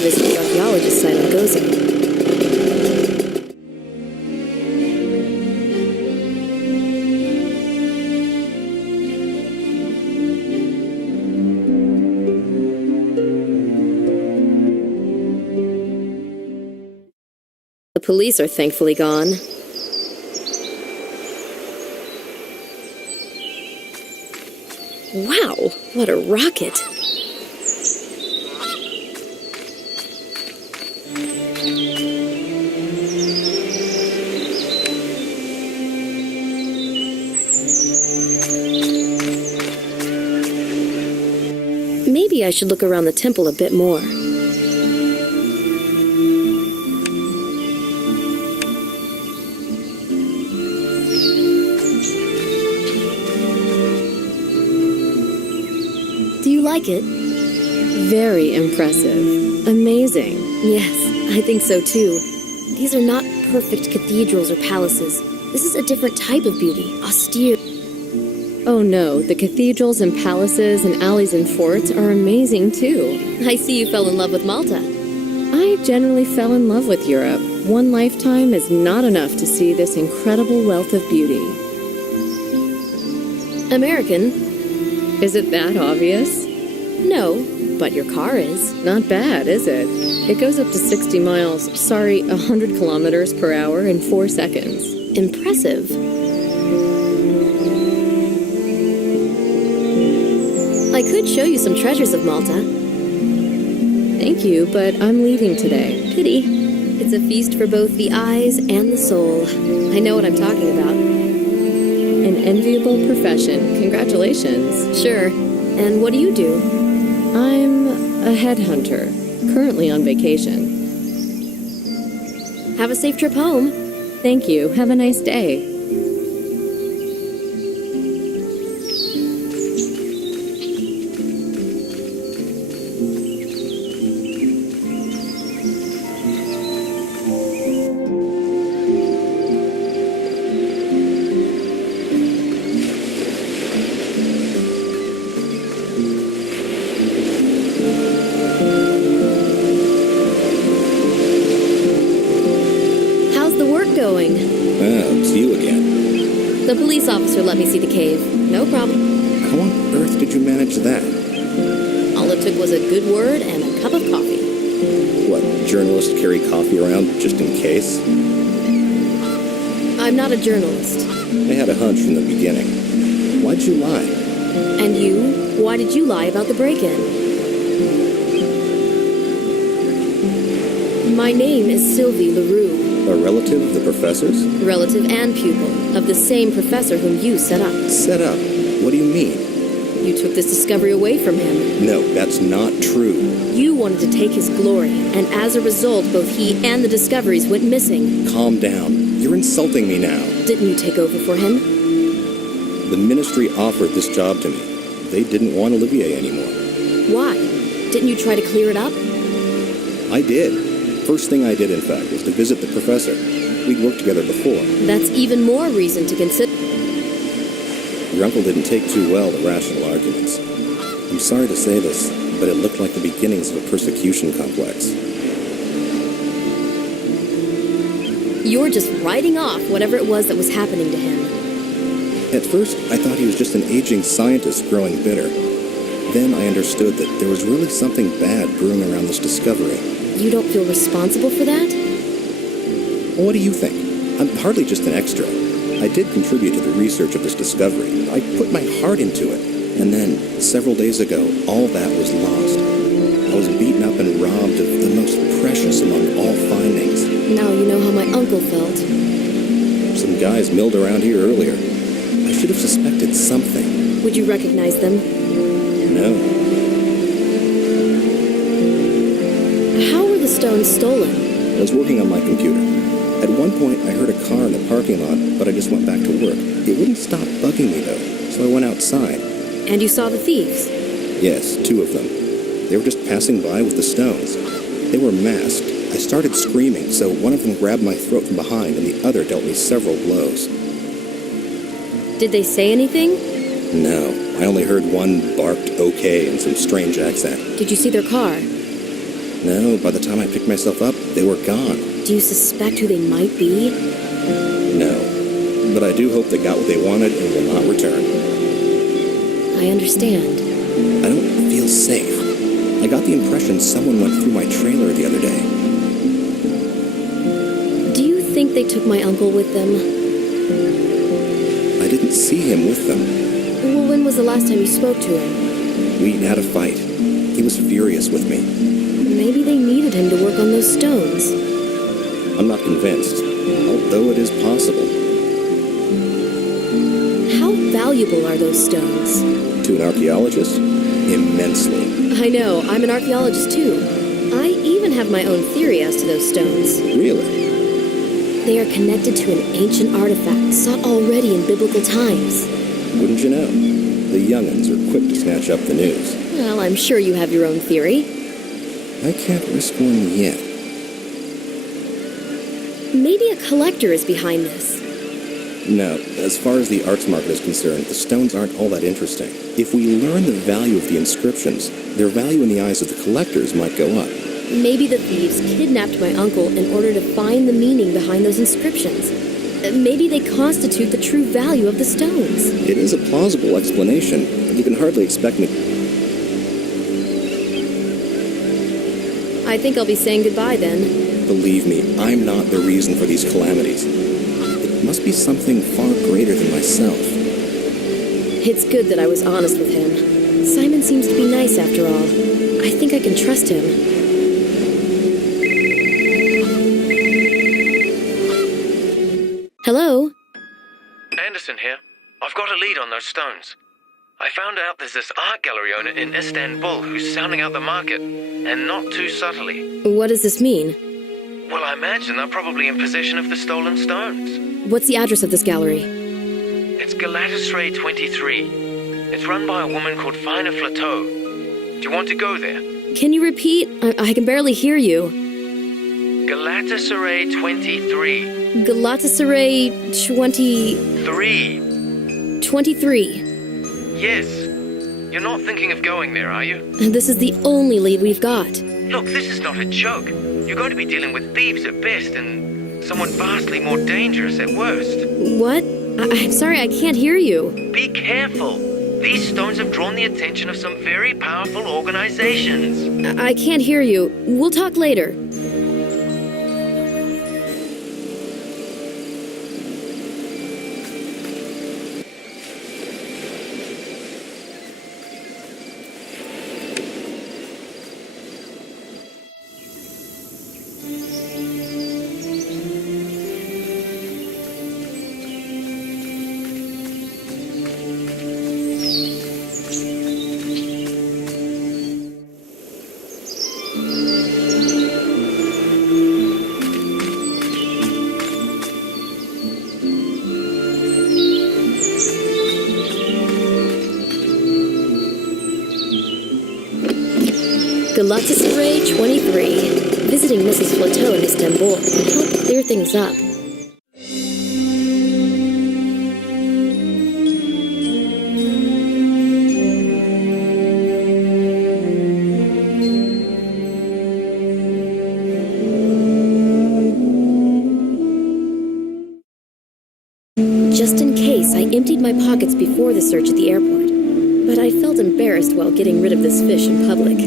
to visit the archaeologist site on Gozo. The police are thankfully gone. Wow, what a rocket! Maybe I should look around the temple a bit more. Do you like it? Very impressive. Amazing. Yes, I think so too. These are not perfect cathedrals or palaces. This is a different type of beauty, austere. Oh no, the cathedrals and palaces and alleys and forts are amazing too. I see you fell in love with Malta. I generally fell in love with Europe. One lifetime is not enough to see this incredible wealth of beauty. American. Is it that obvious? No, but your car is. Not bad, is it? It goes up to 60 miles, 100 kilometers per hour in 4 seconds. Impressive. I could show you some treasures of Malta. Thank you, but I'm leaving today. Pity. It's a feast for both the eyes and the soul. I know what I'm talking about. An enviable profession. Congratulations. Sure. And what do you do? I'm a headhunter, currently on vacation. Have a safe trip home. Thank you. Have a nice day. Going? It's you again. The police officer let me see the cave. No problem. How on earth did you manage that? All it took was a good word and a cup of coffee. What, journalists carry coffee around just in case? I'm not a journalist. I had a hunch from the beginning. Why'd you lie? And you? Why did you lie about the break-in? My name is Sylvie LaRue. A relative of the professor's? Relative and pupil of the same professor whom you set up. Set up? What do you mean? You took this discovery away from him. No, that's not true. You wanted to take his glory, and as a result, both he and the discoveries went missing. Calm down. You're insulting me now. Didn't you take over for him? The ministry offered this job to me. They didn't want Olivier anymore. Why? Didn't you try to clear it up? I did. First thing I did, in fact, was to visit the professor. We'd worked together before. That's even more reason to consider... Your uncle didn't take too well the rational arguments. I'm sorry to say this, but it looked like the beginnings of a persecution complex. You're just writing off whatever it was that was happening to him. At first, I thought he was just an aging scientist growing bitter. Then I understood that there was really something bad brewing around this discovery. You don't feel responsible for that? Well, what do you think? I'm hardly just an extra. I did contribute to the research of this discovery. I put my heart into it. And then, several days ago, all that was lost. I was beaten up and robbed of the most precious among all findings. Now you know how my uncle felt. Some guys milled around here earlier. I should have suspected something. Would you recognize them? No. How were the stones stolen? I was working on my computer. At one point, I heard a car in the parking lot, but I just went back to work. It wouldn't stop bugging me, though, so I went outside. And you saw the thieves? Yes, 2 of them. They were just passing by with the stones. They were masked. I started screaming, so one of them grabbed my throat from behind, and the other dealt me several blows. Did they say anything? No, I only heard one barked okay in some strange accent. Did you see their car? No, by the time I picked myself up, they were gone. Do you suspect who they might be? No, but I do hope they got what they wanted and will not return. I understand. I don't feel safe. I got the impression someone went through my trailer the other day. Do you think they took my uncle with them? I didn't see him with them. Well, when was the last time you spoke to him? We had a fight. He was furious with me. Maybe they needed him to work on those stones. I'm not convinced, although it is possible. How valuable are those stones? To an archaeologist? Immensely. I know, I'm an archaeologist too. I even have my own theory as to those stones. Really? They are connected to an ancient artifact sought already in biblical times. Wouldn't you know? The young'uns are quick to snatch up the news. Well, I'm sure you have your own theory. I can't risk one yet. Maybe a collector is behind this. No, as far as the arts market is concerned, the stones aren't all that interesting. If we learn the value of the inscriptions, their value in the eyes of the collectors might go up. Maybe the thieves kidnapped my uncle in order to find the meaning behind those inscriptions. Maybe they constitute the true value of the stones. It is a plausible explanation. You can hardly expect me... I think I'll be saying goodbye then. Believe me, I'm not the reason for these calamities. It must be something far greater than myself. It's good that I was honest with him. Simon seems to be nice after all. I think I can trust him. Hello? Anderson here. I've got a lead on those stones. I found out there's this art gallery owner in Istanbul who's sounding out the market, and not too subtly. What does this mean? Well, I imagine they're probably in possession of the stolen stones. What's the address of this gallery? It's Galatasaray 23. It's run by a woman called Fina Flateau. Do you want to go there? Can you repeat? I can barely hear you. Galatasaray 23. Galatasaray 3. 23. Yes. You're not thinking of going there, are you? This is the only lead we've got. Look, this is not a joke. You're going to be dealing with thieves at best and someone vastly more dangerous at worst. What? I'm sorry, I can't hear you. Be careful. These stones have drawn the attention of some very powerful organizations. I can't hear you. We'll talk later. Galatasaray 23. Visiting Mrs. Flateau in Istanbul can help clear things up. Just in case, I emptied my pockets before the search at the airport, but I felt embarrassed while getting rid of this fish in public.